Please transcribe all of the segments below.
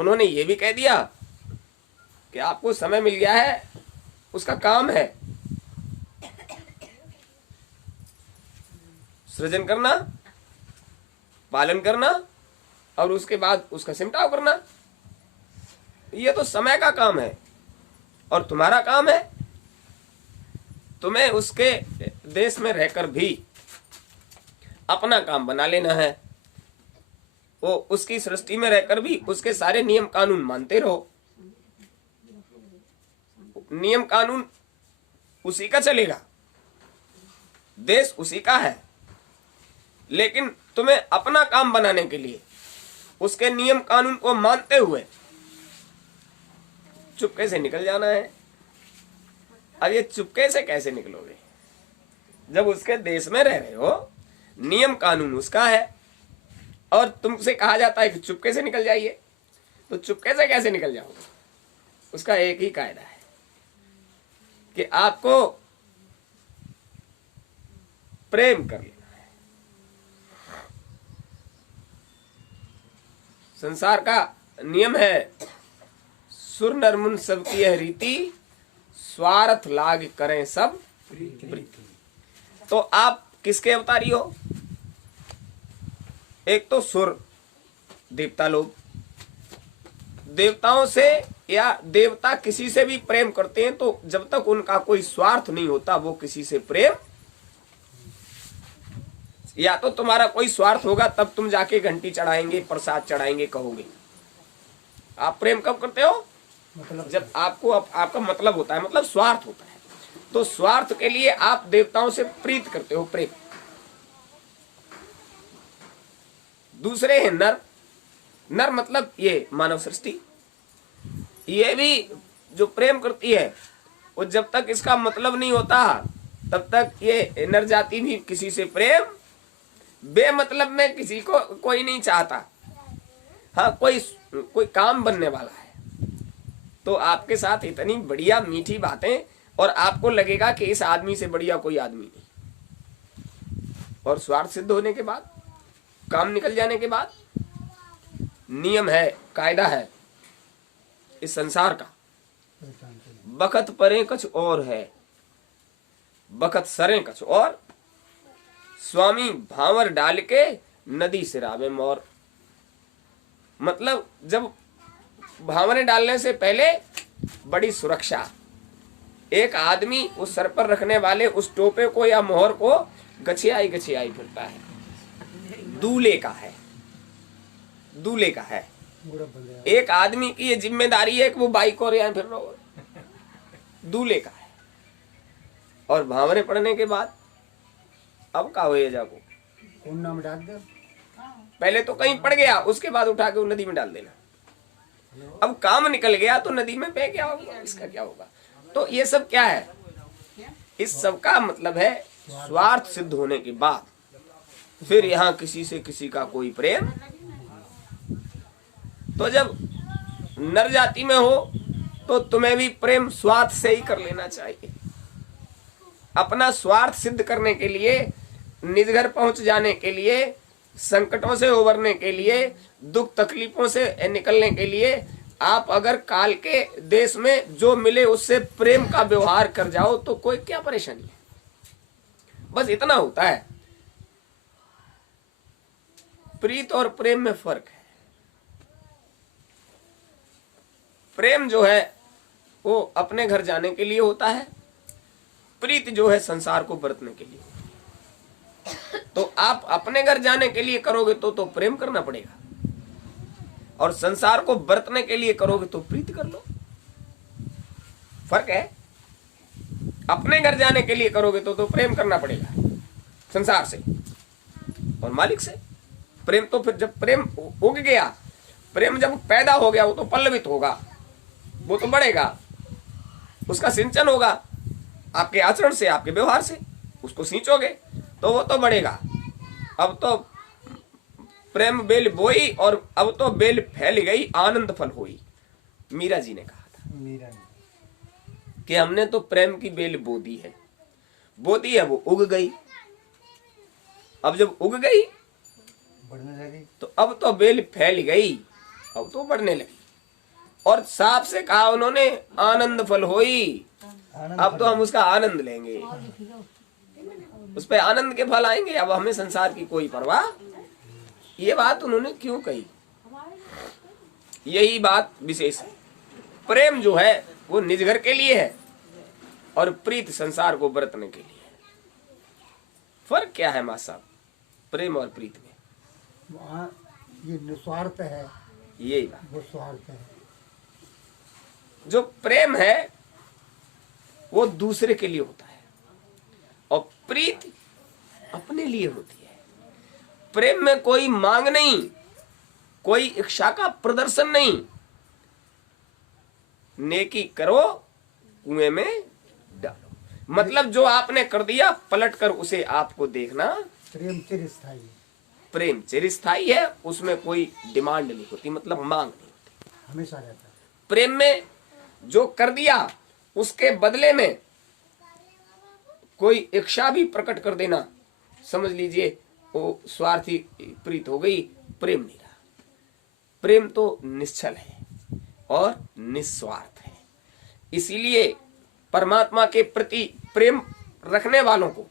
उन्होंने ये भी कह दिया कि आपको समय मिल गया है, उसका काम है सृजन करना, पालन करना और उसके बाद उसका सिमटाव करना। ये तो समय का काम है और तुम्हारा काम है तुम्हें उसके देश में रहकर भी अपना काम बना लेना है। वो उसकी सृष्टि में रहकर भी उसके सारे नियम कानून मानते रहो। नियम कानून उसी का चलेगा, देश उसी का है, लेकिन तुम्हें अपना काम बनाने के लिए उसके नियम कानून को मानते हुए चुपके से निकल जाना है। अब ये चुपके से कैसे निकलोगे जब उसके देश में रह रहे हो, नियम कानून उसका है और तुमसे कहा जाता है कि चुपके से निकल जाइए, तो चुपके से कैसे निकल जाओगे? उसका एक ही कायदा है कि आपको प्रेम कर लेना है। संसार का नियम है सुर नर मुन सब की यह रीति, स्वार्थ लाग करें सब प्रीति। तो आप किसके अवतारी हो? एक तो सुर देवता लोग, देवताओं से या देवता किसी से भी प्रेम करते हैं तो जब तक उनका कोई स्वार्थ नहीं होता वो किसी से प्रेम, या तो तुम्हारा कोई स्वार्थ होगा तब तुम जाके घंटी चढ़ाएंगे, प्रसाद चढ़ाएंगे, कहोगे। आप प्रेम कब करते हो? मतलब जब आपको आपका मतलब होता है, मतलब स्वार्थ होता है। तो स्वार्थ के लिए आप देवताओं से प्रीत करते हो, प्रेम। दूसरे हैं नर। नर मतलब ये मानव सृष्टि, ये भी जो प्रेम करती है वो जब तक इसका मतलब नहीं होता तब तक ये नर जाति भी किसी से प्रेम बेमतलब में किसी को कोई नहीं चाहता। हाँ, कोई काम बनने वाला है तो आपके साथ इतनी बढ़िया मीठी बातें और आपको लगेगा कि इस आदमी से बढ़िया कोई आदमी नहीं, और स्वार्थ सिद्ध होने के बाद, काम निकल जाने के बाद, नियम है, कायदा है इस संसार का। बखत परे कुछ और है, बखत सरे कुछ और, स्वामी भावर डाल के नदी सिरावे मोर। मतलब जब भावने डालने से पहले बड़ी सुरक्षा, एक आदमी उस सर पर रखने वाले उस टोपे को या मोहर को गछियाई फिरता है, दूल्हे का है, दूल्हे का है। एक आदमी की ये जिम्मेदारी है कि वो बाइक और यहाँ फिर रहा हो, दूल्हे का है। और भावने पड़ने के बाद अब का हो जाको नाम डाल दे, पहले तो कहीं पड़ गया उसके बाद उठा के वो नदी में डाल देना। अब काम निकल गया तो नदी में बह क्या होगा, इसका क्या होगा? तो ये सब क्या है? इस सब का मतलब है स्वार्थ सिद्ध होने के बाद फिर यहाँ किसी से किसी का कोई प्रेम। तो जब नर जाति में हो तो तुम्हें भी प्रेम स्वार्थ से ही कर लेना चाहिए। अपना स्वार्थ सिद्ध करने के लिए, निज घर पहुंच जाने के लिए, संकटों से उबरने के लिए, दुख तकलीफों से निकलने के लिए आप अगर काल के देश में जो मिले उससे प्रेम का व्यवहार कर जाओ तो कोई क्या परेशानी है? बस इतना होता है। प्रीत और प्रेम में फर्क है। प्रेम जो है वो अपने घर जाने के लिए होता है, प्रीत जो है संसार को बरतने के लिए। तो आप अपने घर जाने के लिए करोगे तो प्रेम करना पड़ेगा, और संसार को बरतने के लिए करोगे तो प्रीत कर लो। फर्क है। अपने घर जाने के लिए करोगे तो प्रेम करना पड़ेगा संसार से और मालिक से। प्रेम तो फिर जब प्रेम उग गया, प्रेम जब पैदा हो गया वो तो पल्लवित होगा, वो तो बढ़ेगा, उसका सिंचन होगा आपके आचरण से, आपके व्यवहार से। उसको सींचोगे तो वो तो बढ़ेगा। अब तो प्रेम बेल बोई और अब तो बेल फैल गई, आनंद फल हुई। मीरा जी ने कहा था कि हमने तो प्रेम की बेल बो दी है, वो उग गई। अब जब उग गई तो अब तो बेल फैल गई, अब तो बढ़ने लगी। और सांप से कहा उन्होंने आनंद फल होई, अब तो हम उसका आनंद लेंगे, उस पे आनंद के फल आएंगे, अब हमें संसार की कोई परवाह। ये बात उन्होंने क्यों कही? यही बात विशेष है। प्रेम जो है वो निज घर के लिए है और प्रीत संसार को बरतने के लिए है। फर्क क्या है मां साहब प्रेम और प्रीत में? वहाँ ये निस्वार्थ है, यही बात। वो स्वार्थ है। जो प्रेम है वो दूसरे के लिए होता है और प्रीत अपने लिए होती है। प्रेम में कोई मांग नहीं, कोई इच्छा का प्रदर्शन नहीं। नेकी करो कुएं में डालो, मतलब जो आपने कर दिया पलट कर उसे आपको देखना। प्रेम चिरस्थायी है। प्रेम चिरस्थायी है, उसमें कोई डिमांड नहीं होती, मतलब मांग नहीं होती, हमेशा रहता है। प्रेम में जो कर दिया उसके बदले में कोई इच्छा भी प्रकट कर देना, समझ लीजिए वो स्वार्थी प्रीत हो गई, प्रेम नहीं रहा। प्रेम तो निश्चल है और निस्वार्थ है। इसीलिए परमात्मा के प्रति प्रेम रखने वालों को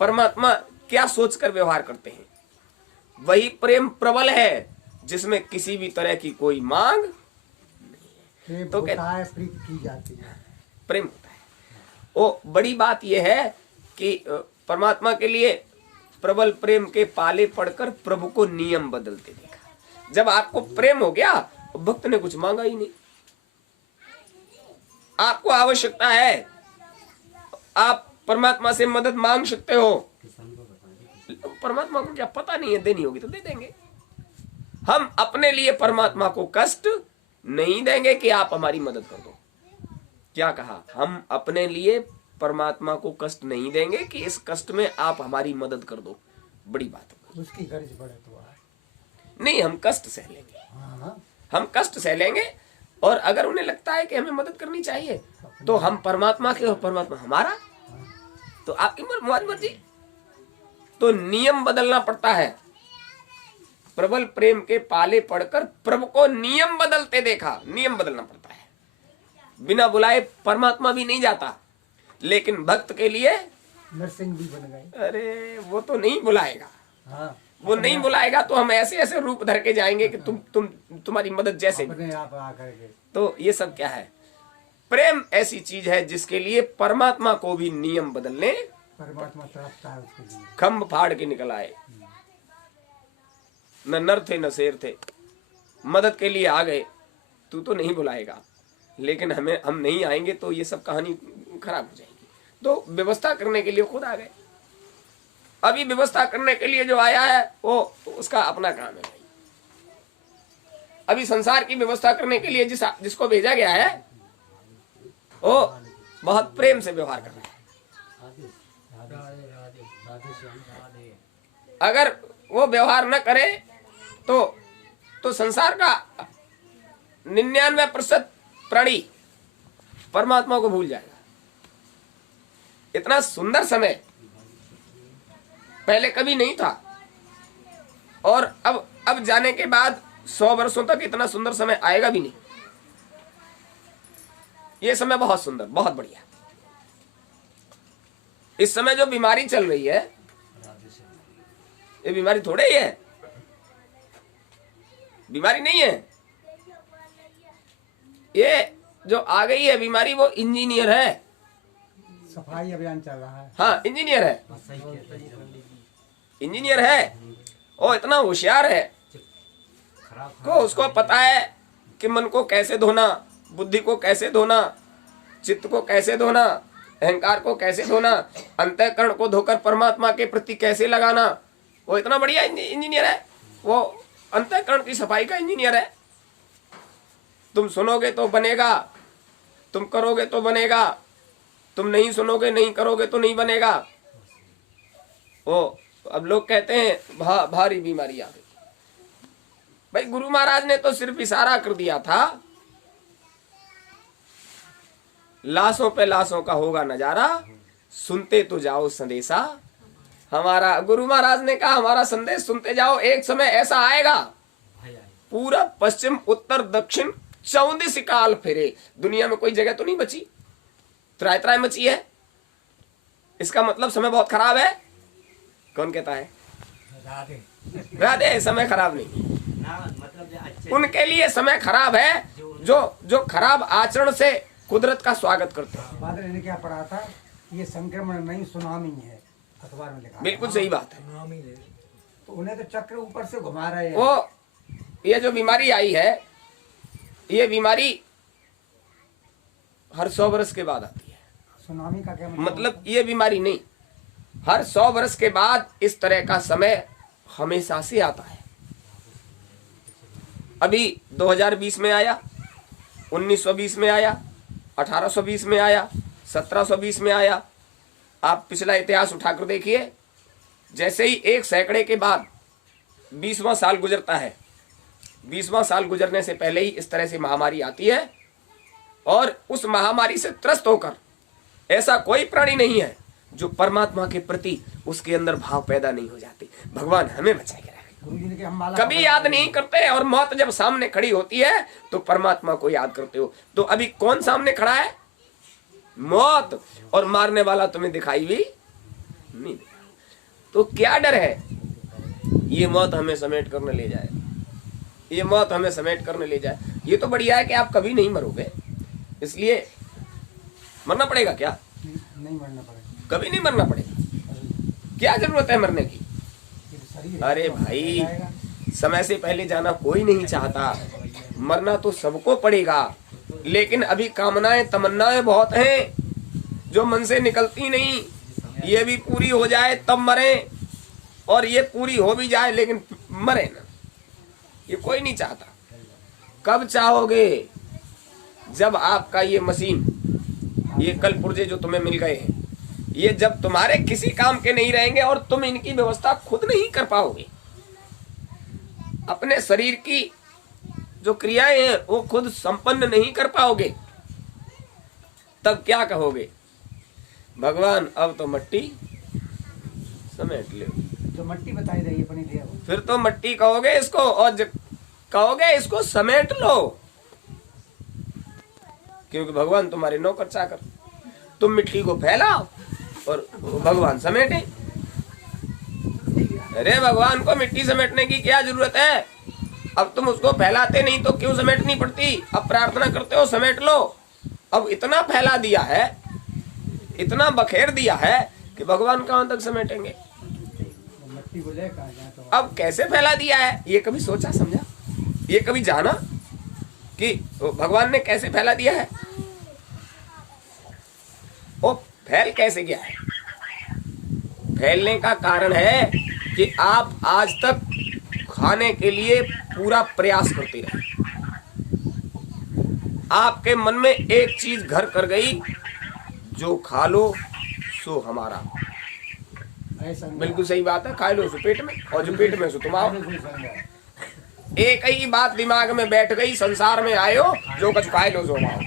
परमात्मा क्या सोचकर व्यवहार करते हैं, वही प्रेम प्रबल है जिसमें किसी भी तरह की कोई मांग प्रेम तो होता है, प्रीत की जाती है। प्रेम होता है। वो बड़ी बात यह है कि परमात्मा के लिए प्रबल प्रेम के पाले पड़कर प्रभु को नियम बदलते देखा। जब आपको प्रेम हो गया, भक्त ने कुछ मांगा ही नहीं। आपको आवश्यकता है, आप परमात्मा से मदद मांग सकते हो, परमात्मा को क्या पता नहीं है, देनी होगी तो दे देंगे। हम अपने लिए परमात्मा को कष्ट नहीं देंगे कि आप हमारी मदद कर दो। क्या कहा? हम अपने लिए परमात्मा को कष्ट नहीं देंगे कि इस कष्ट में आप हमारी मदद कर दो। बड़ी बात है। उसकी गर्ज बढ़े तो है। नहीं, हम कष्ट सह लेंगे, हाँ, हम कष्ट सह लेंगे। और अगर उन्हें लगता है कि हमें मदद करनी चाहिए तो हम परमात्मा के और परमात्मा हमारा, तो आपकी मर्जी। तो नियम बदलना पड़ता है। प्रबल प्रेम के पाले पड़कर प्रभु को नियम बदलते देखा। नियम बदलना पड़ता है, बिना बुलाए परमात्मा भी नहीं जाता। लेकिन भक्त के लिए नरसिंह भी बन गए। अरे वो तो नहीं बुलाएगा। हाँ, वो नहीं बुलाएगा तो हम ऐसे ऐसे रूप धर के जाएंगे कि तुम्हारी मदद जैसे अपने आप आकर के। तो ये सब क्या है? प्रेम ऐसी चीज है जिसके लिए परमात्मा को भी नियम बदलने, परमात्मा तड़पता है उसके लिए। खम्भ फाड़ के निकल आए। न नर थे न शेर थे, मदद के लिए आ गए। तू तो नहीं बुलाएगा, लेकिन हम नहीं आएंगे तो ये सब कहानी खराब हो जाएगी। तो व्यवस्था करने के लिए खुद आ गए। अभी व्यवस्था करने के लिए जो आया है वो उसका अपना काम है भाई। अभी संसार की व्यवस्था करने के लिए जिसको भेजा गया है वो बहुत प्रेम से व्यवहार कर रहा है। अगर वो व्यवहार न करे तो संसार का 99% प्राणी परमात्मा को भूल जाएगा। इतना सुंदर समय पहले कभी नहीं था, और अब जाने के बाद 100 वर्षों तक इतना सुंदर समय आएगा भी नहीं। ये समय बहुत सुंदर, बहुत बढ़िया। इस समय जो बीमारी चल रही है, ये बीमारी थोड़े ही है, बीमारी नहीं है। ये जो आ गई है बीमारी वो इंजीनियर है, सफाई अभियान चल रहा है। हाँ इंजीनियर है, इंजीनियर है। वो इतना होशियार है को उसको पता है कि मन को कैसे धोना, बुद्धि को कैसे धोना, चित्त को कैसे धोना, अहंकार को कैसे धोना, अंतःकरण को धोकर परमात्मा के प्रति कैसे लगाना। वो इतना बढ़िया इंजीनियर है, वो अंतःकरण की सफाई का इंजीनियर है। तुम सुनोगे तो बनेगा, तुम करोगे तो बनेगा, तुम नहीं सुनोगे नहीं करोगे तो नहीं बनेगा। वो अब लोग कहते हैं भारी बीमारी आ गई। भाई गुरु महाराज ने तो सिर्फ इशारा कर दिया था, लाशों पे लाशों का होगा नजारा, सुनते तो जाओ संदेशा हमारा। गुरु महाराज ने कहा हमारा संदेश सुनते जाओ, एक समय ऐसा आएगा पूरा पश्चिम उत्तर दक्षिण 14 काल फिरे। दुनिया में कोई जगह तो नहीं बची, त्राय त्राय मची है। इसका मतलब समय बहुत खराब है। कौन कहता है? राधे राधे। समय खराब नहीं, मतलब उनके लिए समय खराब है जो खराब आचरण से कुदरत का स्वागत करते हैं। बादल ने क्या पढ़ा था? ये संक्रमण नहीं, सुनामी है, अखबार में लिखा। बिल्कुल सही बात है। तो उन्हें तो चक्र ऊपर से घुमा रहे हैं। वो ये जो बीमारी आई है, ये बीमारी हर 100 वर्ष के बाद आती है। सुनामी का क्या मतलब ये बीमारी नहीं, हर 100 वर्ष के बाद इस तरह का समय हमेशा से आता है। अभी 2020 में आया, 1920 में आया, 1820 में आया, 1720 में आया। आप पिछला इतिहास उठाकर देखिए, जैसे ही एक सैकड़े के बाद 20वां साल गुजरता है, 20वां साल गुजरने से पहले ही इस तरह से महामारी आती है। और उस महामारी से त्रस्त होकर ऐसा कोई प्राणी नहीं है जो परमात्मा के प्रति उसके अंदर भाव पैदा नहीं हो जाते। भगवान हमें बचाए रखे। गुरुजी ने कहा, हम माला कभी याद नहीं करते, और मौत जब सामने खड़ी होती है तो परमात्मा को याद करते हो। तो अभी कौन सामने खड़ा है? मौत। और मारने वाला तुम्हें दिखाई भी नहीं। तो क्या डर है? ये मौत हमें समेट करने ले जाए, ये मौत हमें समेट करने ले जाए। ये तो बढ़िया है कि आप कभी नहीं मरोगे, इसलिए मरना पड़ेगा क्या? नहीं मरना पड़ेगा, कभी नहीं मरना पड़ेगा। क्या जरूरत है मरने की? ये तो शरीर अरे है, भाई, जाएगा। समय से पहले जाना कोई नहीं चाहता, मरना तो सबको पड़ेगा। लेकिन अभी कामनाएं तमन्नाएं बहुत हैं जो मन से निकलती नहीं। ये भी पूरी हो जाए तब मरे, और ये पूरी हो भी जाए लेकिन मरे ना, ये कोई नहीं चाहता। कब चाहोगे? जब आपका ये मशीन, ये कल पुर्जे जो तुम्हें मिल गए हैं, ये जब तुम्हारे किसी काम के नहीं रहेंगे और तुम इनकी व्यवस्था खुद नहीं कर पाओगे, अपने शरीर की जो क्रियाएं हैं वो खुद संपन्न नहीं कर पाओगे, तब क्या कहोगे? भगवान अब तो मट्टी समेट ले। जो मट्टी बताई रही अपनी देह वो। फिर तो मट्टी कहोगे इसको, और कहोगे इसको समेट लो, क्योंकि भगवान तुम्हारे नौकर चाकर। तुम मिट्टी को फैलाओ और भगवान समेटे। अरे भगवान को मिट्टी समेटने की क्या जरूरत है? अब तुम उसको फैलाते नहीं तो क्यों समेटनी पड़ती? अब प्रार्थना करते हो समेट लो। अब इतना फैला दिया है, इतना बखेर दिया है कि भगवान कहां तक समेटेंगे? मट्टी को ले कहा जाए तो अब कैसे फैला दिया है, ये कभी सोचा समझा? ये कभी जाना कि भगवान ने कैसे फैला दिया है? वो फैल कैसे गया है? फैलने का कारण है कि आप आज तक खाने के लिए पूरा प्रयास करते रहे। आपके मन में एक चीज घर कर गई, जो खा लो सो हमारा। ऐसा नहीं। बिल्कुल सही बात है, खा लो सो पेट में, और जो पेट में सो तुम आओ। कोई संग है। एक ही बात दिमाग में बैठ गई, संसार में आयो जो कुछ खाए लो सो आओ,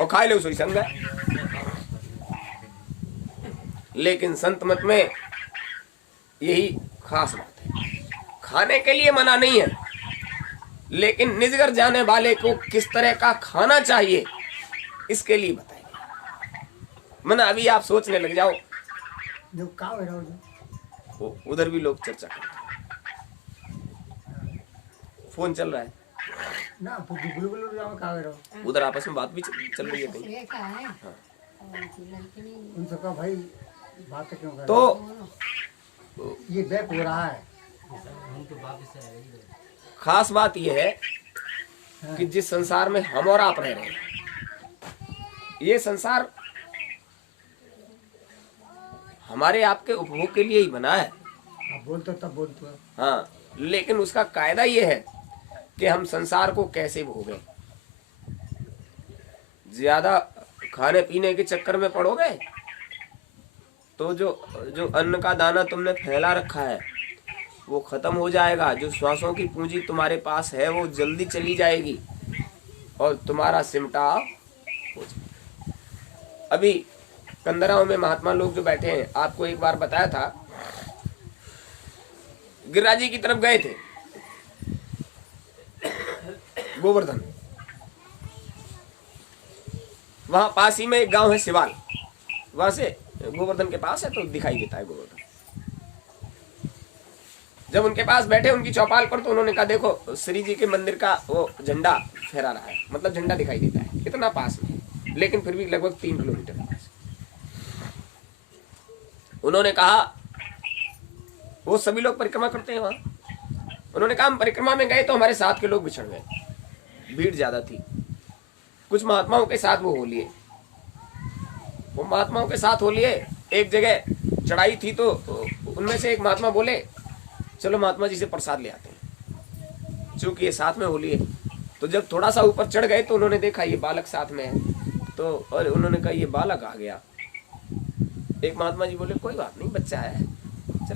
और खाए लो सो ही संग है। लेकिन संत मत में यही खास बात है, खाने के लिए मना नहीं है, लेकिन निजगर जाने वाले को किस तरह का खाना चाहिए इसके लिए बताएंगे। मना अभी आप सोचने लग जाओ, जो का हो रहा है उधर भी लोग चर्चा करते हैं। फोन चल रहा है, ना बुलबुल जाओ का हो रहा उधर आपस में बात भी चल रही है कहीं। उन सबका भाई बात क्यों कर तो ये बैक हो रहा है। खास बात यह है कि जिस संसार में हम और आप रह रहे हैं, ये संसार हमारे आपके उपभोग के लिए ही बना है। आप बोलते तब बोलते हो। हाँ, लेकिन उसका कायदा ये है कि हम संसार को कैसे भोगें। ज्यादा खाने पीने के चक्कर में पड़ोगे तो जो अन्न का दाना तुमने फैला रखा है वो खत्म हो जाएगा। जो श्वासों की पूंजी तुम्हारे पास है वो जल्दी चली जाएगी और तुम्हारा सिमटाव हो जाएगा। अभी कंदराओं में महात्मा लोग जो बैठे हैं, आपको एक बार बताया था, गिरिराज जी की तरफ गए थे गोवर्धन, वहां पास ही में एक गांव है सिवाल, वहां से गोवर्धन के पास है तो दिखाई देता है गोवर्धन। जब उनके पास बैठे उनकी चौपाल पर तो उन्होंने कहा देखो श्री जी के मंदिर का वो झंडा फहरा रहा है, मतलब झंडा दिखाई देता है, कितना पास में है, लेकिन फिर भी लगभग 3 किलोमीटर के पास। उन्होंने कहा वो सभी लोग परिक्रमा करते हैं वहां। उन्होंने कहा हम परिक्रमा में गए तो हमारे साथ के लोग बिछड़ गए, भीड़ ज्यादा थी। कुछ महात्माओं के साथ वो हो लिए, वो महात्माओं के साथ हो लिए। एक जगह चढ़ाई थी तो उनमें से एक महात्मा बोले चलो महात्मा जी से प्रसाद ले आते हैं, चूंकि ये साथ में हो लिए। तो जब थोड़ा सा ऊपर चढ़ गए तो उन्होंने देखा ये बालक साथ में है, तो और उन्होंने कहा ये बालक आ गया। एक महात्मा जी बोले कोई बात नहीं, बच्चा है, चल